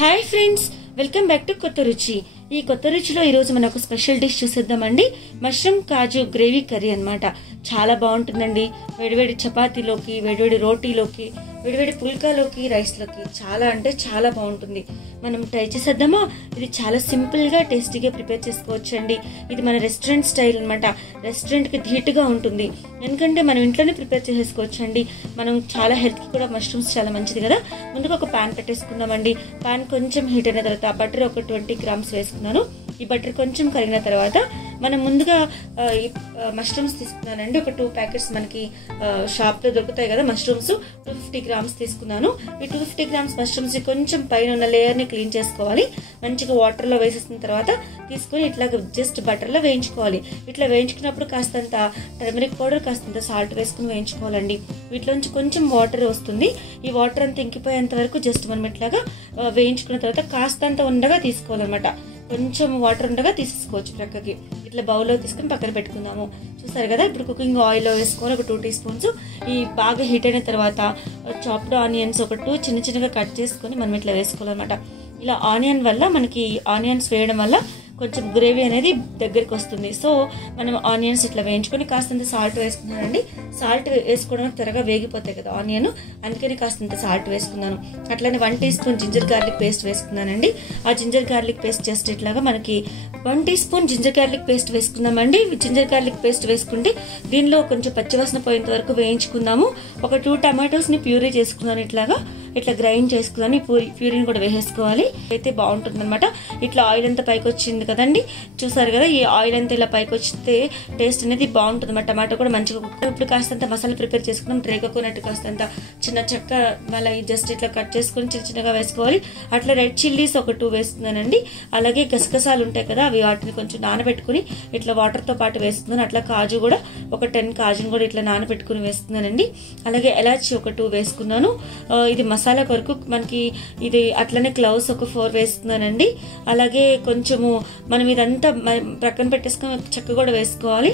Hi friends, welcome back to కొత్త రుచి. ఈ కొత్త రుచిలో ఈరోజు మనం ఒక స్పెషల్ డిష్ చూసేద్దామండి. మష్రూమ్ కాజు గ్రేవీ కర్రీ అన్నమాట. చాలా బాగుంటుందండి. వేడివేడి చపాతీలోకి, వేడివేడి రోటీలోకి, వేడివేడి పుల్కాలోకి, రైస్లోకి చాలా అంటే చాలా బాగుంటుంది. మనం ట్రై చేసేద్దామా? ఇది చాలా సింపుల్గా టేస్టీగా ప్రిపేర్ చేసుకోవచ్చు అండి. ఇది మన రెస్టారెంట్ స్టైల్ అనమాట. రెస్టారెంట్కి ధీటుగా ఉంటుంది, ఎందుకంటే మనం ఇంట్లోనే ప్రిపేర్ చేసేసుకోవచ్చు అండి. మనం చాలా హెల్త్కి కూడా మష్రూమ్స్ చాలా మంచిది కదా. ముందుగా ఒక ప్యాన్ పెట్టేసుకుందామండి. ప్యాన్ కొంచెం హీట్ అయిన తర్వాత బటర్ ఒక 20 grams వేసుకున్నాను. ఈ బటర్ కొంచెం కరిగిన తర్వాత మనం ముందుగా మష్రూమ్స్ తీసుకున్నానండి. ఒక 2 ప్యాకెట్స్ మనకి షాప్లో దొరుకుతాయి కదా మష్రూమ్స్. 250 grams తీసుకున్నాను. ఈ 250 grams మష్రూమ్స్ కొంచెం పైన ఉన్న లేయర్ని క్లీన్ చేసుకోవాలి. మంచిగా వాటర్లో వేసేసిన తర్వాత తీసుకొని ఇట్లా జస్ట్ బటర్లో వేయించుకోవాలి. ఇట్లా వేయించుకున్నప్పుడు కాస్తంత టర్మరిక్ పౌడర్, కాస్తంత సాల్ట్ వేసుకుని వేయించుకోవాలండి. వీటిలోంచి కొంచెం వాటర్ వస్తుంది. ఈ వాటర్ అంతా ఇంకిపోయేంత వరకు జస్ట్ మనం ఇట్లాగా వేయించుకున్న తర్వాత కాస్తంత ఉండగా తీసుకోవాలన్నమాట. కొంచెం వాటర్ ఉండగా తీసుకోవచ్చు ప్రక్కకి. ఇట్లా బౌల్లో తీసుకుని పక్కన పెట్టుకుందాము. చూసారు కదా, ఇప్పుడు కుకింగ్ ఆయిల్లో వేసుకొని ఒక 2 teaspoons. ఈ బాగా హీట్ అయిన తర్వాత చాప్డ్ ఆనియన్స్ ఒక 2 చిన్నగా కట్ చేసుకొని మనం ఇట్లా వేసుకోవాలన్నమాట. ఇలా ఆనియన్ వల్ల మనకి ఆనియన్స్ వేయడం వల్ల కొంచెం గ్రేవీ అనేది దగ్గరికి వస్తుంది. సో మనం ఆనియన్స్ ఇట్లా వేయించుకొని కాస్తంత సాల్ట్ వేసుకున్నానండి. సాల్ట్ వేసుకోవడం త్వరగా వేగిపోతాయి కదా ఆనియన్, అందుకని కాస్తంత సాల్ట్ వేసుకున్నాను. అట్లనే 1 teaspoon జింజర్ గార్లిక్ పేస్ట్ వేసుకున్నానండి. ఆ జింజర్ గార్లిక్ పేస్ట్ జస్ట్ ఇట్లాగా మనకి 1 teaspoon జింజర్ గార్లిక్ పేస్ట్ వేసుకుందామండి. జింజర్ గార్లిక్ పేస్ట్ వేసుకుంటే దీనిలో కొంచెం పచ్చివాసన పోయేంత వరకు వేయించుకుందాము. ఒక 2 tomatoesని ప్యూరీ చేసుకున్నాను. ఇట్లా గ్రైండ్ చేసుకుని ప్యూరీని కూడా వేసేసుకోవాలి. అయితే బాగుంటుంది అనమాట. ఇట్లా ఆయిల్ అంతా పైకి వచ్చింది కదండి, చూసారు కదా. ఈ ఆయిల్ అంతా ఇలా పైకి వస్తే టేస్ట్ అనేది బాగుంటుంది అన్నమాట. టమాటో కూడా మంచిగా కుక్. ఇప్పుడు కాస్తంత మసాలా ప్రిపేర్ చేసుకున్నాం. డ్రై కోకోనట్ కాస్తంత చిన్న చెక్క మళ్ళీ జస్ట్ ఇట్లా కట్ చేసుకుని చిన్నగా వేసుకోవాలి. అట్లా రెడ్ చిల్లీస్ ఒక 2 వేస్తున్నానండి. అలాగే గసగసాలు ఉంటాయి కదా, అవి వాటిని కొంచెం నానబెట్టుకుని ఇట్లా వాటర్తో పాటు వేస్తున్నాను. అట్లా కాజు కూడా ఒక 10 కాజుని కూడా ఇట్లా నానబెట్టుకుని వేస్తున్నానండి. అలాగే ఎలాచి ఒక 2 వేసుకున్నాను. ఇది మసాలా కొరకు మనకి ఇది అట్లనే క్లౌస్ ఒక 4 వేస్తున్నానండి. అలాగే కొంచెము మనం ఇదంతా ప్రక్కన పెట్టేసుకొని చెక్క కూడా వేసుకోవాలి.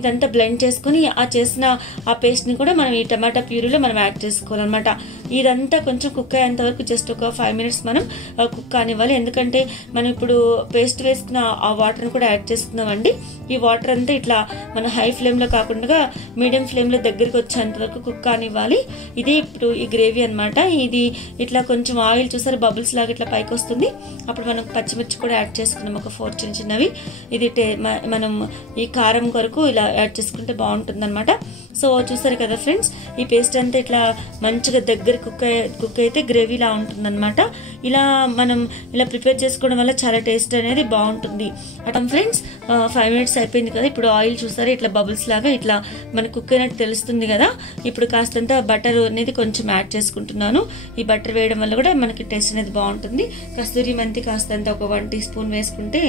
ఇదంతా బ్లెండ్ చేసుకుని ఆ చేసిన ఆ పేస్ట్ని కూడా మనం ఈ టమాటా ప్యూరీలో మనం యాడ్ చేసుకోవాలన్నమాట. ఇదంతా కొంచెం కుక్ అయ్యేంత వరకు జస్ట్ ఒక 5 minutes మనం కుక్ కానివ్వాలి. ఎందుకంటే మనం ఇప్పుడు పేస్ట్ వేసుకున్న ఆ వాటర్ని కూడా యాడ్ చేసుకున్నామండి. ఈ వాటర్ అంతా ఇట్లా మన హై ఫ్లేమ్లో కాకుండా మీడియం ఫ్లేమ్లో దగ్గరికి వచ్చేంత వరకు కుక్ కానివ్వాలి. ఇది ఇప్పుడు ఈ గ్రేవీ అనమాట. ఇది ఇట్లా కొంచెం ఆయిల్ చూసారు బబుల్స్ లాగా ఇట్లా పైకి వస్తుంది. అప్పుడు మనం పచ్చిమిర్చి కూడా యాడ్ చేసుకున్నాం ఒక 4 చిన్నవి. ఇది మనం ఈ కారం కొరకు ఇలా యాడ్ చేసుకుంటే బాగుంటుంది అనమాట. సో చూసారు కదా ఫ్రెండ్స్, ఈ పేస్ట్ అంతా ఇట్లా మంచిగా దగ్గర కుక్ అయితే గ్రేవీలా ఉంటుంది అనమాట. ఇలా మనం ఇలా ప్రిపేర్ చేసుకోవడం వల్ల చాలా టేస్ట్ అనేది బాగుంటుంది. అట్లా ఫ్రెండ్స్ 5 minutes అయిపోయింది కదా. ఇప్పుడు ఆయిల్ చూసారు ఇట్లా బబుల్స్ లాగా ఇట్లా మనకు కుక్ అయినట్టు తెలుస్తుంది కదా. ఇప్పుడు కాస్తంత బటర్ అనేది కొంచెం యాడ్ చేసుకుంటున్నాను. ఈ బటర్ వేయడం వల్ల కూడా మనకి టేస్ట్ అనేది బాగుంటుంది. కస్తూరి మెంతి కాస్తంత ఒక 1 teaspoon వేసుకుంటే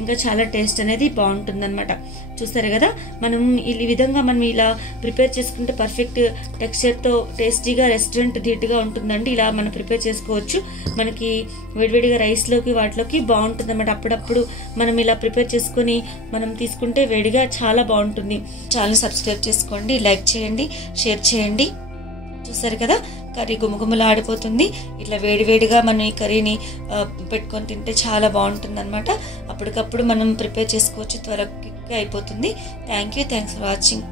ఇంకా చాలా టేస్ట్ అనేది బాగుంటుంది అనమాట. చూసారు కదా, మనం ఈ విధంగా మనం ఇలా ప్రిపేర్ చేసుకుంటే పర్ఫెక్ట్ టెక్స్చర్తో టేస్టీగా రెస్టారెంట్ ధీటుగా ఉంటుందండి. ఇలా మనం ప్రిపేర్ చేసుకోవచ్చు. మనకి వేడివేడిగా రైస్లోకి వాటిలోకి బాగుంటుంది అన్నమాట. అప్పుడప్పుడు మనం ఇలా ప్రిపేర్ చేసుకొని మనం తీసుకుంటే వేడిగా చాలా బాగుంటుంది. ఛానల్ సబ్స్క్రైబ్ చేసుకోండి, లైక్ చేయండి, షేర్ చేయండి. చూసారు కదా, కర్రీ గుమగుమలా ఆడిపోతుంది. ఇట్లా వేడివేడిగా మనం ఈ కర్రీని పెట్టుకొని తింటే చాలా బాగుంటుంది అనమాట. అప్పటికప్పుడు మనం ప్రిపేర్ చేసుకోవచ్చు, త్వరగా అయిపోతుంది. Thanks for watching.